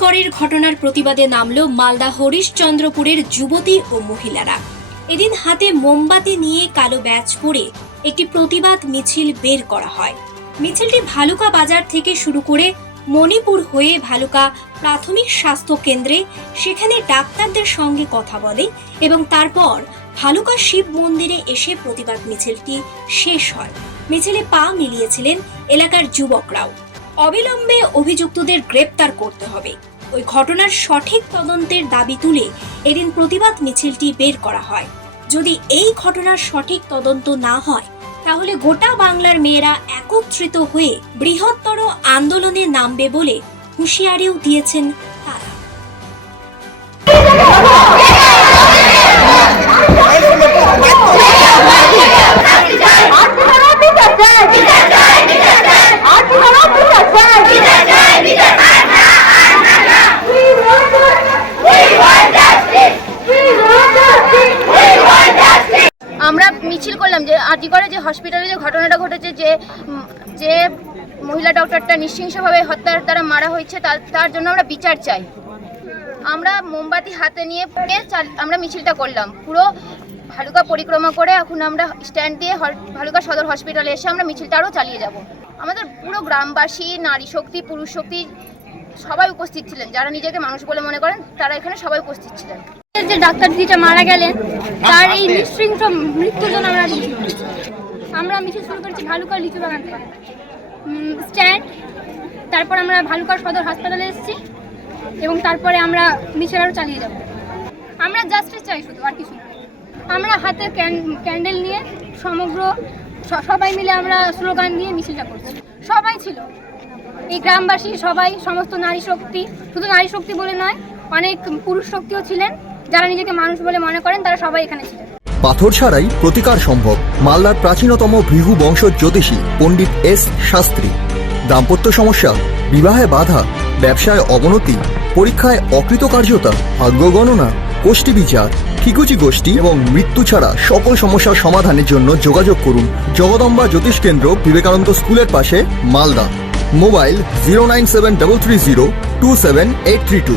পরের ঘটনার প্রতিবাদে নামল মালদা হরিশচন্দ্রপুরের যুবতী ও মহিলারা। এদিন হাতে মোমবাতি নিয়ে কালো ব্যাচ পরে একটি প্রতিবাদ মিছিল বের করা হয়। মিছিলটি ভালুকা বাজার থেকে শুরু করে মণিপুর হয়ে ভালুকা প্রাথমিক স্বাস্থ্য কেন্দ্রে সেখানে ডাক্তারদের সঙ্গে কথা বলে এবং তারপর ভালুকা শিব মন্দিরে এসে প্রতিবাদ মিছিলটি শেষ হয়। মিছিলে পা মিলিয়েছিলেন এলাকার যুবকরাও। অবিলম্বে অভিযুক্তদের গ্রেপ্তার করতে হবে। ওই ঘটনার সঠিক তদন্তের দাবি তুলে এদিন প্রতিবাদ মিছিলটি বের করা হয়। যদি এই ঘটনার সঠিক তদন্ত না হয়, তাহলে গোটা বাংলার মেয়েরা একত্রিত হয়ে বৃহত্তর আন্দোলনে নামবে বলে হুঁশিয়ারিও দিয়েছেন মিছিল করলাম যে আরজি করে যে হসপিটালে যে ঘটনাটা ঘটেছে যে যে মহিলা ডক্টরটা নৃশংসভাবে হত্যার দ্বারা মারা হয়েছে, তার তার জন্য আমরা বিচার চাই। আমরা মোমবাতি হাতে নিয়ে চাল- আমরা মিছিলটা করলাম। পুরো ভালুকা পরিক্রমা করে এখন আমরা স্ট্যান্ড দিয়ে ভালুকা সদর হসপিটালে এসে আমরা মিছিলটা আরও চালিয়ে যাব। আমাদের পুরো গ্রামবাসী, নারী শক্তি, পুরুষ শক্তি সবাই উপস্থিত ছিলেন। যারা নিজেকে মানুষ বলে মনে করেন, তারা এখানে সবাই উপস্থিত ছিলেন। যে ডাক্তার দিদিটা মারা গেলেন তার এই নৃশৃংস মৃত্যুর জন্য আমরা আমরা মিছিল শুরু করেছি ভালুকার লিচু বাগান থেকে। স্ট্যান্ড তারপর আমরা ভালুকার সদর হাসপাতালে এসেছি এবং তারপরে আমরা মিছিল আরও চালিয়ে যাব। আমরা জাস্টিস চাই শুধু আর কিছু না। আমরা হাতে ক্যান্ডেল নিয়ে সমগ্র সবাই মিলে আমরা স্লোগান দিয়ে মিছিলটা করছি। সবাই ছিল। এই গ্রামবাসী সবাই সমস্ত নারী শক্তি শুধু নারী শক্তি বলে নয় অনেক পুরুষ শক্তিও ছিলেন। যারা নিজেকে মানুষ বলে মনে করেন, তারা সবাই এখানে ছিলেন পাথর ছাড়াই প্রতিকার সম্ভব মালদার প্রাচীনতম ভৃহু বংশ জ্যোতিষী পণ্ডিত এস শাস্ত্রী। দাম্পত্য সমস্যা, বিবাহে বাধা, ব্যবসায় অবনতি, পরীক্ষায় অকৃতকার্যতা, ভাগ্য গণনা গোষ্ঠী বিচার, ঠিকুচি গোষ্ঠী এবং মৃত্যু ছাড়া সকল সমস্যার সমাধানের জন্য যোগাযোগ করুন জগদম্বা জ্যোতিষ কেন্দ্র বিবেকানন্দ স্কুলের পাশে Malda. Mobile zero nine seven double three zero two seven eight three two.